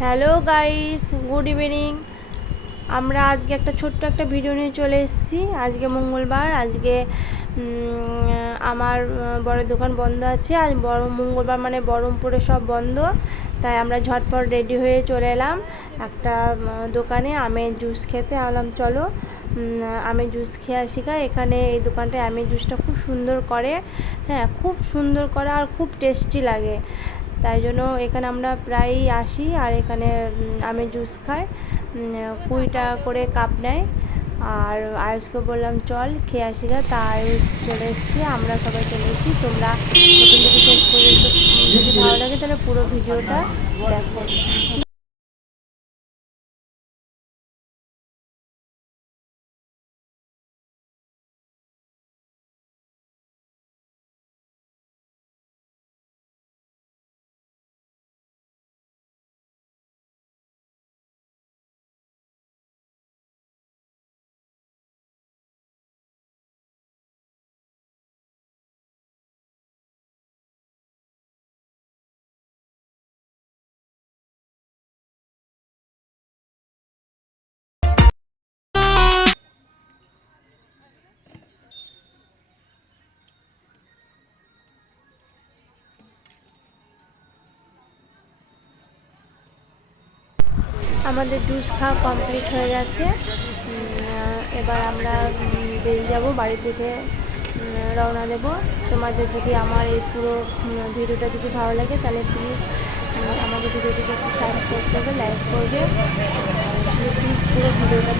Hello guys good evening আমরা আজকে একটা ছোট্ট একটা ভিডিও নিয়ে চলে এসেছি। আজকে মঙ্গলবার। আজকে আমার বড় দোকান বন্ধ আছে। আজ বড়, মঙ্গলবার মানে বহরমপুরে সব বন্ধ। তাই আমরা ঝটপট রেডি হয়ে চলে এলাম একটা দোকানে। আমের জুস খেতে আলাম, চলো। আমের জুস খেয়ে আসি এখানে এই দোকানটায় আমের জুসটা খুব সুন্দর করে হ্যাঁ খুব সুন্দর করে আর খুব টেস্টি লাগে। তাই জন্য এখানে আমরা প্রায়ই আসি আর এখানে আমি আমের জুস খাই। কুড়ি টাকা করে কাপ নেয়। আর আয়ুষকে বললাম, চল, খেয়ে আসি গা। তা আয়ুষ চলে এসেছি, আমরা সবাই চলে এসেছি। তোমরা শেষ যদি ভালো লাগে তাহলে পুরো ভিডিওটা দেখো। আমাদের জুস খাওয়া কমপ্লিট হয়ে গেছে। এবার আমরা বেরিয়ে যাব, বাড়ির থেকে রওনা দেবো। তোমাদের যদি আমার এই পুরো ভিডিওটা যদি ভালো লাগে, তাহলে প্লিজ আমাদের ভিডিওটিকে একটু সাবস্ক্রাইব করবে লাইক করবে। প্লিজ প্লিজ পুরো ভিডিওটা